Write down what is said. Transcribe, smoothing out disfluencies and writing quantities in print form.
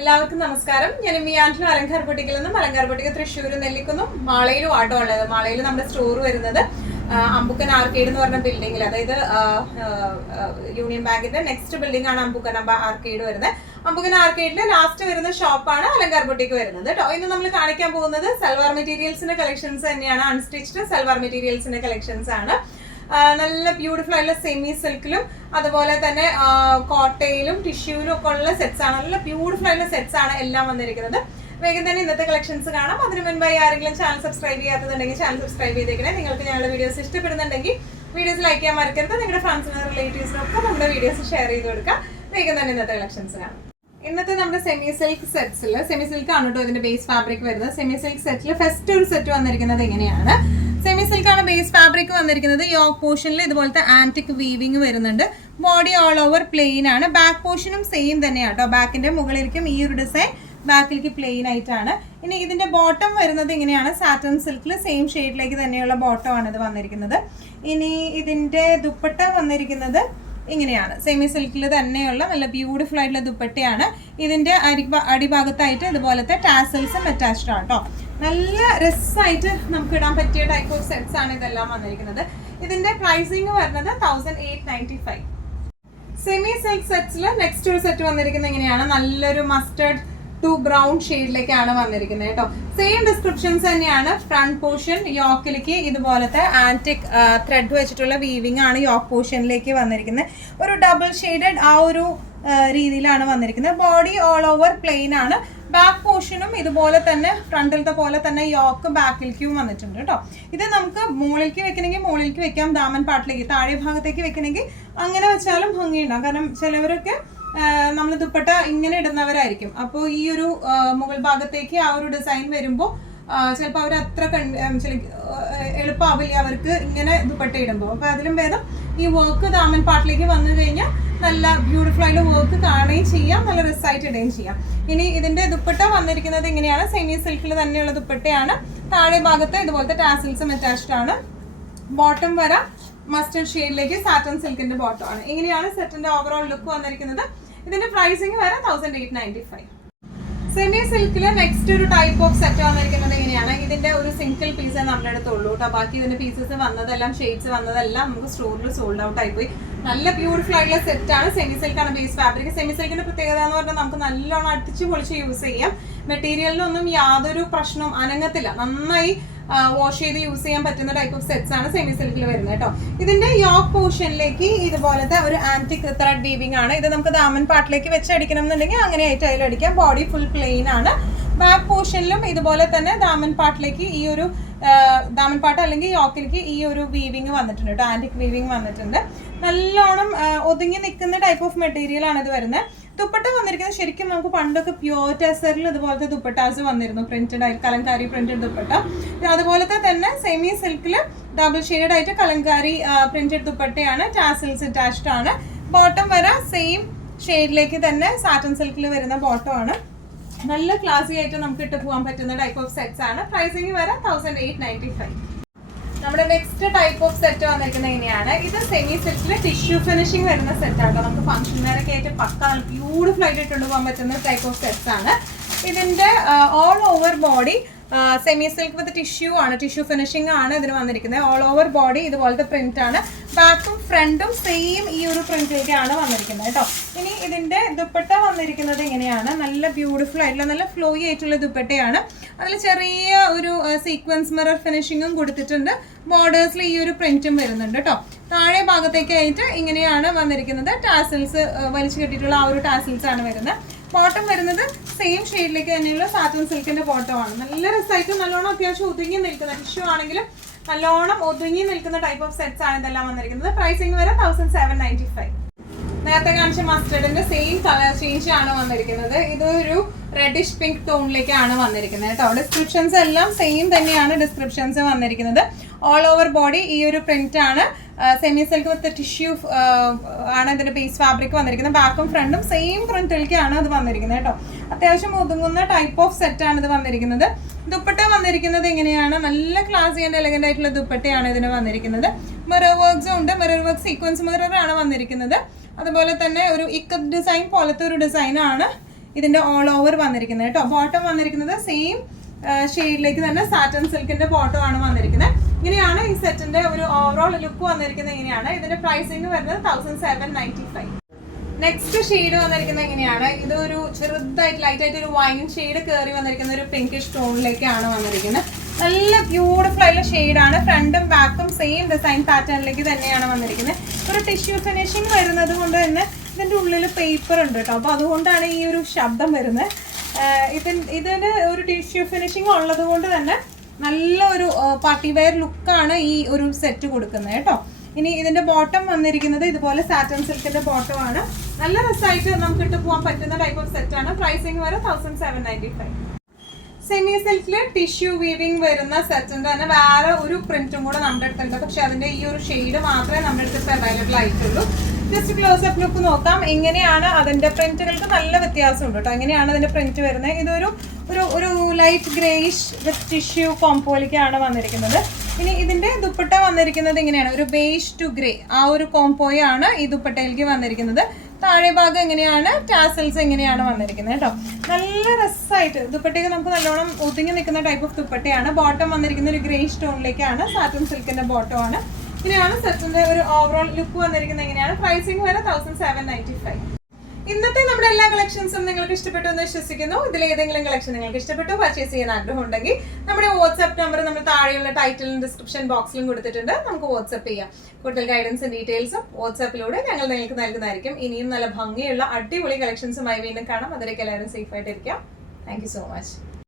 എല്ലാവർക്കും നമസ്കാരം. ഞാൻ മിയാൻറ്റിലും അലങ്കാർ ബൊട്ടിക്കിൽ നിന്നും അലങ്കാർ ബൊട്ടിക്ക് തൃശ്ശൂർ നെല്ലിക്കുന്നും മാളയിലും ആട്ടോ ഉള്ളത്. മാളയിൽ നമ്മുടെ സ്റ്റോർ വരുന്നത് അമ്പുക്കൻ ആർക്കേഡ് എന്ന് പറഞ്ഞ ബിൽഡിംഗിൽ, അതായത് യൂണിയൻ ബാങ്കിന്റെ നെക്സ്റ്റ് ബിൽഡിംഗ് ആണ് അമ്പുക്കൻ ആർക്കേഡ് വരുന്നത്. അമ്പുക്കൻ ആർക്കേഡിലെ ലാസ്റ്റ് വരുന്ന ഷോപ്പാണ് അലങ്കാർ ബൊട്ടിക്ക് വരുന്നത് കേട്ടോ. ഇന്ന് നമ്മൾ കാണിക്കാൻ പോകുന്നത് സൽവാർ മെറ്റീരിയൽസിന്റെ കളക്ഷൻസ് തന്നെയാണ്. അൺസ്റ്റിച്ച്ഡ് സൽവാർ മെറ്റീരിയൽസിന്റെ കളക്ഷൻസ് ആണ്. നല്ല ബ്യൂട്ടിഫുൾ ആയിട്ടുള്ള സെമി സിൽക്കിലും അതുപോലെ തന്നെ കോട്ടയിലും ടിഷ്യൂലും ഒക്കെ ഉള്ള സെറ്റ്സ് ആണ്. നല്ല ബ്യൂട്ടിഫുൾ ആയിട്ടുള്ള സെറ്റ്സ് ആണ് എല്ലാം വന്നിരിക്കുന്നത്. വേഗം തന്നെ ഇന്നത്തെ കളക്ഷൻസ് കാണാം. അതിന് മുൻപായി ആരെങ്കിലും ചാനൽ സബ്സ്ക്രൈബ് ചെയ്യാത്തതുണ്ടെങ്കിൽ ചാനൽ സബ്സ്ക്രൈബ് ചെയ്തേക്കണേ. നിങ്ങൾക്ക് ഞങ്ങളുടെ വീഡിയോസ് ഇഷ്ടപ്പെടുന്നുണ്ടെങ്കിൽ വീഡിയോസ് ലൈക്ക് ചെയ്യാൻ മറക്കരുത്. നിങ്ങളുടെ ഫ്രണ്ട്സിനും റിലേറ്റീവ്സിനും ഒക്കെ നമ്മുടെ വീഡിയോസ് ഷെയർ ചെയ്ത് കൊടുക്കുക. വേഗം തന്നെ ഇന്നത്തെ കളക്ഷൻസ് കാണാം. ഇന്നത്തെ നമ്മുടെ സെമി സിൽക്ക് സെറ്റ്സിൽ സെമി സിൽക്ക് ആണ് കേട്ടോ ഇതിന്റെ ബേസ് ഫാബ്രിക് വരുന്നത്. സെമി സിൽക്ക് സെറ്റിൽ ഫസ്റ്റ് ഒരു സെറ്റ് വന്നിരിക്കുന്നത് എങ്ങനെയാണ്? സെമി സിൽക്ക് ആണ് ബേസ് ഫാബ്രിക് വന്നിരിക്കുന്നത്. യോക്ക് പോർഷനിൽ ഇതുപോലത്തെ ആന്റിക് വീവിംഗ് വരുന്നുണ്ട്. ബോഡി ഓൾ ഓവർ പ്ലെയിൻ ആണ്. ബാക്ക് പോർഷനും സെയിം തന്നെയാണ് കേട്ടോ. ബാക്കിന്റെ മുകളിലേക്കും ഈ ഒരു ഡിസൈൻ, ബാക്കിലേക്ക് പ്ലെയിൻ ആയിട്ടാണ്. ഇനി ഇതിന്റെ ബോട്ടം വരുന്നത് ഇങ്ങനെയാണ്. സാറ്റൻ സിൽക്കിൽ സെയിം ഷെയ്ഡിലേക്ക് തന്നെയുള്ള ബോട്ടം ആണ് ഇത് വന്നിരിക്കുന്നത്. ഇനി ഇതിന്റെ ദുപ്പട്ട വന്നിരിക്കുന്നത് ഇങ്ങനെയാണ്. സെമി സിൽക്കിൽ തന്നെയുള്ള നല്ല ബ്യൂട്ടിഫുൾ ആയിട്ടുള്ള ദുപ്പട്ടയാണ്. ഇതിന്റെ അടിഭാഗത്തായിട്ട് ഇതുപോലത്തെ ടാസൽസും അറ്റാച്ച്ഡ് ആണ് കേട്ടോ. നല്ല രസമായിട്ട് നമുക്ക് ഇടാൻ പറ്റിയ ടൈപ്പ് ഓഫ് സെറ്റ്സ് ആണ് ഇതെല്ലാം വന്നിരിക്കുന്നത്. ഇതിന്റെ പ്രൈസിങ് വരുന്നത് 1895. സെമി സിൽക്ക് സെറ്റ്സിൽ നെക്സ്റ്റ് ഒരു സെറ്റ് വന്നിരിക്കുന്നത് എങ്ങനെയാണ്? നല്ലൊരു മസ്റ്റർഡ് ടു ബ്രൗൺ ഷെയ്ഡിലേക്കാണ് വന്നിരിക്കുന്നത് കേട്ടോ. സെയിം ഡിസ്ക്രിപ്ഷൻസ് തന്നെയാണ്. ഫ്രണ്ട് പോർഷൻ യോക്കിലേക്ക് ഇതുപോലത്തെ ആന്റിക് ത്രെഡ് വെച്ചിട്ടുള്ള വീവിംഗ് ആണ് യോക്ക് പോർഷനിലേക്ക് വന്നിരിക്കുന്നത്. ഒരു ഡബിൾ ഷെയ്ഡഡ് ആ ഒരു രീതിയിലാണ് വന്നിരിക്കുന്നത്. ബോഡി ഓൾ ഓവർ പ്ലെയിൻ ആണ്. ബാക്ക് പോർഷനും ഇതുപോലെ തന്നെ ഫ്രണ്ടിലത്തെ പോലെ തന്നെ യോക്ക് ബാക്കിലേക്കും വന്നിട്ടുണ്ട് കേട്ടോ. ഇത് നമുക്ക് മുകളിലേക്ക് വെക്കണമെങ്കിൽ മുകളിലേക്ക് വെക്കാം, ദാമൻ പാട്ടിലേക്ക്. താഴെ ഭാഗത്തേക്ക് വെക്കണമെങ്കിൽ അങ്ങനെ വെച്ചാലും ഭംഗിയുണ്ടാകും. കാരണം ചിലവരൊക്കെ നമ്മൾ ദുപ്പട്ട ഇങ്ങനെ ഇടുന്നവരായിരിക്കും. അപ്പോൾ ഈ ഒരു മുകൾ ഭാഗത്തേക്ക് ആ ഒരു ഡിസൈൻ വരുമ്പോൾ ചിലപ്പോൾ അവർ അത്ര എളുപ്പമാവില്ല അവർക്ക് ഇങ്ങനെ ദുപ്പട്ട ഇടുമ്പോൾ. അപ്പോൾ അതിലും ഭേദം ഈ വർക്ക് ദാമൻ പാട്ടിലേക്ക് വന്നു കഴിഞ്ഞാൽ നല്ല ബ്യൂട്ടിഫുൾ ആയിട്ട് വർക്ക് കാണുകയും ചെയ്യാം, നല്ല രസമായിട്ട് ഇടുകയും ചെയ്യാം. ഇനി ഇതിന്റെ ദുപ്പട്ട വന്നിരിക്കുന്നത് ഇങ്ങനെയാണ്. സെമി സിൽക്കിൽ തന്നെയുള്ള ദുപ്പട്ടയാണ്. താഴെ ഭാഗത്ത് ഇതുപോലത്തെ ടാസിൽസും അറ്റാച്ച്ഡ് ആണ്. ബോട്ടം വര മസ്റ്റർഡ് ഷെയ്ഡിലേക്ക് സാറ്റൻ സിൽക്കിന്റെ ബോട്ടം ആണ്. ഇങ്ങനെയാണ് സെറ്റിന്റെ ഓവറോൾ ലുക്ക് വന്നിരിക്കുന്നത്. ഇതിന്റെ പ്രൈസിങ് വരെ 1895. സെമി സിൽക്കില് നെക്സ്റ്റ് ഒരു ടൈപ്പ് ഓഫ് സെറ്റ് വന്നിരിക്കുന്നത് എങ്ങനെയാണ്? ഇതിന്റെ ഒരു സിംഗിൾ പീസേ നമ്മുടെ അടുത്തുള്ളൂ കേട്ടോ. ബാക്കി ഇതിന്റെ പീസസ് വന്നതെല്ലാം, ഷെയ്ഡ്സ് വന്നതെല്ലാം നമുക്ക് സ്റ്റോറിൽ സോൾഡ് ഔട്ട് ആയിപ്പോയി. നല്ല ബ്യൂട്ടിഫുൾ ആയിട്ടുള്ള സെറ്റ് ആണ്. സെമി സിൽക്കാണ് ബേസ് ഫാബ്രിക്. സെമി സിൽക്കിന്റെ പ്രത്യേകത എന്ന് പറഞ്ഞാൽ നമുക്ക് നല്ലോണം അടിച്ച് പൊളിച്ച് യൂസ് ചെയ്യാം. മെറ്റീരിയലിനൊന്നും യാതൊരു പ്രശ്നവും അനങ്ങത്തില്ല. നന്നായി വാഷ് ചെയ്ത് യൂസ് ചെയ്യാൻ പറ്റുന്ന ടൈപ്പ് ഓഫ് സെറ്റ്സ് ആണ് സെമി സിൽക്കിൽ വരുന്നത് കേട്ടോ. ഇതിന്റെ യോക്ക് പോർഷനിലേക്ക് ഇതുപോലത്തെ ഒരു ആന്റിക് ത്രെഡ് വീവിംഗ് ആണ്. ഇത് നമുക്ക് ദാമൻ പാട്ടിലേക്ക് വെച്ച് അടിക്കണം എന്നുണ്ടെങ്കിൽ അങ്ങനെ ആയിട്ട് അതിൽ അടിക്കാം. ബോഡി ഫുൾ പ്ലെയിൻ ആണ്. ബാക്ക് പോർഷനിലും ഇതുപോലെ തന്നെ ദാമൻ പാട്ടിലേക്ക് ഈ ഒരു ദാമൻ പാട്ട് അല്ലെങ്കിൽ യോക്കിലേക്ക് ഈ ഒരു വീവിംഗ് വന്നിട്ടുണ്ട് കേട്ടോ. ആന്റിക് വീവിംഗ് വന്നിട്ടുണ്ട്. നല്ലോണം ഒതുങ്ങി നിൽക്കുന്ന ടൈപ്പ് ഓഫ് മെറ്റീരിയൽ ആണ് ഇത് വരുന്നത്. ദുപ്പട്ട വന്നിരിക്കുന്നത് ശരിക്കും നമുക്ക് പണ്ടൊക്കെ പ്യോർ ടെസറിൽ ഇതുപോലത്തെ ദുപ്പട്ടാസ് വന്നിരുന്നു. പ്രിന്റഡ് ആയിട്ട് കലങ്കാരി പ്രിന്റഡ് ദുപ്പട്ട. അതുപോലത്തെ തന്നെ സെമി സിൽക്കിൽ ഡബിൾ ഷെയ്ഡ് ആയിട്ട് കലങ്കാരി പ്രിന്റഡ് ദുപ്പട്ടയാണ്. ടാസിൽസ് അറ്റാച്ച്ഡ് ആണ്. ബോട്ടം വരെ സെയിം ഷെയ്ഡിലേക്ക് തന്നെ സാറ്റൻ സിൽക്കിൽ വരുന്ന ബോട്ടം ആണ്. നല്ല ക്ലാസി ആയിട്ട് നമുക്ക് ഇട്ട് പോകാൻ പറ്റുന്ന ടൈപ്പ് ഓഫ് സെറ്റ്സ് ആണ്. പ്രൈസിങ് വരെ 1895. നമ്മുടെ നെക്സ്റ്റ് ടൈപ്പ് ഓഫ് സെറ്റ് വന്നിരിക്കുന്നത് എങ്ങനെയാണ്? ഇത് സെമി സിൽക്കിൽ ടിഷ്യൂ ഫിനിഷിംഗ് വരുന്ന സെറ്റ് ആണ്. നമുക്ക് ഫംഗ്ഷൻ വെയറൊക്കെ ആയിട്ട് പക്ക ബ്യൂട്ടിഫുൾ ആയിട്ട് ഇട്ടുകൊണ്ട് പോകാൻ പറ്റുന്ന ടൈപ്പ് ഓഫ് സെറ്റ്സ് ആണ്. ഇതിന്റെ all over body semi silk വിത്ത് ടിഷ്യൂ ആണ്. ടിഷ്യൂ ഫിനിഷിംഗ് ആണ് ഇതിന് വന്നിരിക്കുന്നത്. ഓൾ ഓവർ ബോഡി ഇതുപോലത്തെ പ്രിന്റ് ആണ്. ബാക്കും ഫ്രണ്ടും സെയിം ഈ ഒരു പ്രിന്റിലേക്കാണ് വന്നിരിക്കുന്നത് കേട്ടോ. ഇനി ഇതിന്റെ ദുപ്പട്ട വന്നിരിക്കുന്നത് ഇങ്ങനെയാണ്. നല്ല ബ്യൂട്ടിഫുൾ ആയിട്ടുള്ള നല്ല ഫ്ലോയി ആയിട്ടുള്ള ദുപ്പട്ടയാണ്. അതിൽ ചെറിയ ഒരു സീക്വൻസ് മിറർ ഫിനിഷിങ്ങും കൊടുത്തിട്ടുണ്ട്. ബോർഡേഴ്സിൽ ഈ ഒരു പ്രിന്റും വരുന്നുണ്ട് കേട്ടോ. താഴെ ഭാഗത്തേക്കായിട്ട് ഇങ്ങനെയാണ് വന്നിരിക്കുന്നത്. ടാസിൽസ് വലിച്ചു കെട്ടിയിട്ടുള്ള ആ ഒരു ടാസിൽസ് ആണ് വരുന്നത്. ബോട്ടം വരുന്നത് സെയിം ഷെയ്ഡിലേക്ക് തന്നെയുള്ള സാറ്റൻ സിൽക്കിന്റെ ബോട്ടം ആണ്. നല്ല രസമായിട്ട് നല്ലോണം അത്യാവശ്യം ഒതുങ്ങി നിൽക്കുന്ന ടിഷ്യൂ ആണെങ്കിലും നല്ലോണം ഒതുങ്ങി നിൽക്കുന്ന ടൈപ്പ് ഓഫ് സെറ്റ്സ് ആണ് ഇതെല്ലാം വന്നിരിക്കുന്നത്. പ്രൈസിങ് വരെ 1795. നേരത്തെ കാണിച്ച മസ്റ്റർഡിന്റെ സെയിം കളർ ചേഞ്ച് ആണ് വന്നിരിക്കുന്നത്. ഇതൊരു റെഡിഷ് പിങ്ക് ടോണിലേക്കാണ് വന്നിരിക്കുന്നത് കേട്ടോ. ഡിസ്ക്രിപ്ഷൻസ് എല്ലാം സെയിം തന്നെയാണ് ഡിസ്ക്രിപ്ഷൻസ് വന്നിരിക്കുന്നത്. ഓൾ ഓവർ ബോഡി ഈ ഒരു പ്രിന്റ് ആണ്. സെമി സിൽക്ക് വിത്ത് ടിഷ്യൂ ആണ് ഇതിന്റെ ബേസ് ഫാബ്രിക് വന്നിരിക്കുന്നത്. ബാക്കും ഫ്രണ്ടും സെയിം പ്രിന്റിലേക്കാണ് അത് വന്നിരിക്കുന്നത് കേട്ടോ. അത്യാവശ്യം ഒതുങ്ങുന്ന ടൈപ്പ് ഓഫ് സെറ്റ് ആണ് ഇത് വന്നിരിക്കുന്നത്. ദുപ്പട്ട വന്നിരിക്കുന്നത് എങ്ങനെയാണ്? നല്ല ക്ലാസി ആൻഡ് എലഗന്റ് ആയിട്ടുള്ള ദുപ്പട്ടയാണ് ഇതിന് വന്നിരിക്കുന്നത്. മിറർ വർക്ക്സും ഉണ്ട്. മിറർ വർക്ക് സീക്വൻസ് മിറർ ആണ് വന്നിരിക്കുന്നത്. അതുപോലെ തന്നെ ഒരു ഇക്കത്ത് ഡിസൈൻ പോലത്തെ ഒരു ഡിസൈൻ ആണ് ഇതിന്റെ ഓൾ ഓവർ വന്നിരിക്കുന്നത് കേട്ടോ. ബോട്ടം വന്നിരിക്കുന്നത് സെയിം ഷെയ്ഡിലേക്ക് തന്നെ സാറ്റൻ സിൽക്കിന്റെ ബോട്ടം ആണ് വന്നിരിക്കുന്നത്. ഇങ്ങനെയാണ് ഈ സെറ്റിന്റെ ഒരു ഓവറോൾ ലുക്ക് വന്നിരിക്കുന്നത്. ഇങ്ങനെയാണ് ഇതിന്റെ പ്രൈസിങ് വരുന്നത് 1795. നെക്സ്റ്റ് ഷെയ്ഡ് വന്നിരിക്കുന്നത് എങ്ങനെയാണ്, ഇതൊരു ചെറുതായിട്ട് ലൈറ്റ് ആയിട്ട് ഒരു വൈൻ ഷെയ്ഡ് കയറി വന്നിരിക്കുന്ന ഒരു പിങ്കിഷ് ടോണിലേക്കാണ് വന്നിരിക്കുന്നത്. നല്ല ബ്യൂട്ടിഫുൾ ആയിട്ടുള്ള ഷെയ്ഡാണ്. ഫ്രണ്ടും ബാക്കും സെയിം ഡിസൈൻ പാറ്റേണിലേക്ക് തന്നെയാണ് വന്നിരിക്കുന്നത്. ഒരു ടിഷ്യൂ ഫിനിഷിങ് വരുന്നത് കൊണ്ട് തന്നെ ഇതിന്റെ ഉള്ളിൽ പേപ്പർ ഉണ്ട് കേട്ടോ. അപ്പൊ അതുകൊണ്ടാണ് ഈ ഒരു ശബ്ദം വരുന്നത്. ഇതിന് ഒരു ടിഷ്യൂ ഫിനിഷിങ് ഉള്ളത് കൊണ്ട് തന്നെ നല്ലൊരു പാർട്ടി വെയർ ലുക്കാണ് ഈ ഒരു സെറ്റ് കൊടുക്കുന്നത് കേട്ടോ. ഇനി ഇതിന്റെ ബോട്ടം വന്നിരിക്കുന്നത് ഇതുപോലെ സാറ്റൻ സിൽക്കിന്റെ ബോട്ടം ആണ്. നല്ല രസമായിട്ട് നമുക്ക് ഇട്ട് പോകാൻ പറ്റുന്ന ടൈപ്പ് ഓഫ് സെറ്റ് ആണ്. പ്രൈസിങ് വരെ 1795. സെമി സിൽക്കില് ടിഷ്യൂ വീവിംഗ് വരുന്ന സെറ്റിന്റെ തന്നെ വേറെ ഒരു പ്രിന്റും കൂടെ നമ്മുടെ അടുത്തുണ്ട്. പക്ഷെ അതിന്റെ ഈ ഒരു ഷെയ്ഡ് മാത്രമേ നമ്മുടെ അടുത്ത് അവൈലബിൾ ആയിട്ടുള്ളൂ. ജസ്റ്റ് ക്ലോസ് അപ്പ് ലുക്ക് നോക്കാം. എങ്ങനെയാണ് അതിന്റെ പ്രിന്റുകൾക്ക് നല്ല വ്യത്യാസമുണ്ട് കേട്ടോ. എങ്ങനെയാണ് അതിന്റെ പ്രിന്റ് വരുന്നത്. ഇതൊരു ഒരു ലൈറ്റ് ഗ്രേയിഷ് വിത്ത് ടിഷ്യൂ കോംപോയിലേക്കാണ് വന്നിരിക്കുന്നത്. ഇനി ഇതിന്റെ ദുപ്പട്ട വന്നിരിക്കുന്നത് ഇങ്ങനെയാണ്, ഒരു ബേഷ് ടു ഗ്രേ ആ ഒരു കോംപോയാണ് ഈ ദുപ്പട്ടയിലേക്ക് വന്നിരിക്കുന്നത്. താഴെ ഭാഗം എങ്ങനെയാണ്, ടാസൽസ് എങ്ങനെയാണ് വന്നിരിക്കുന്നത് കേട്ടോ. നല്ല രസമായിട്ട് ദുപ്പട്ടയ്ക്ക് നമുക്ക് നല്ലോണം ഒതുങ്ങി നിൽക്കുന്ന ടൈപ്പ് ഓഫ് ദുപ്പട്ടയാണ്. ബോട്ടം വന്നിരിക്കുന്ന ഒരു ഗ്രേ സ്റ്റോണിലേക്കാണ്, സാറ്റൻ സിൽക്കിന്റെ ബോട്ടം ആണ്. ഇങ്ങനെയാണ് സെറ്റിന്റെ ഒരു ഓവറോൾ ലുക്ക് വന്നിരിക്കുന്നത്. എങ്ങനെയാണ് പ്രൈസിങ് വരെ 1795. ഇന്നത്തെ നമ്മുടെ എല്ലാ കളക്ഷൻസും നിങ്ങൾക്ക് ഇഷ്ടപ്പെട്ടു എന്ന് വിശ്വസിക്കുന്നു. ഇതിൽ ഏതെങ്കിലും കളക്ഷൻ നിങ്ങൾക്ക് ഇഷ്ടപ്പെട്ടു, പർച്ചേസ് ചെയ്യാൻ ആഗ്രഹം ഉണ്ടെങ്കിൽ നമ്മുടെ വാട്സ്ആപ്പ് നമ്പർ നമ്മൾ താഴെയുള്ള ടൈറ്റിലും ഡിസ്ക്രിപ്ഷൻ ബോക്സിലും കൊടുത്തിട്ടുണ്ട്. നമുക്ക് വാട്സ്ആപ്പ് ചെയ്യാം. കൂടുതൽ ഗൈഡൻസും ഡീറ്റെയിൽസും വാട്സ്ആപ്പിലൂടെ ഞങ്ങൾ നിങ്ങൾക്ക് നൽകുന്നതായിരിക്കും. ഇനിയും നല്ല ഭംഗിയുള്ള അടിപൊളി കളക്ഷൻസുമായി വീണ്ടും കാണാം. അതിലേക്ക് എല്ലാവരും സേഫ് ആയിട്ടിരിക്കാം. Thank you so much.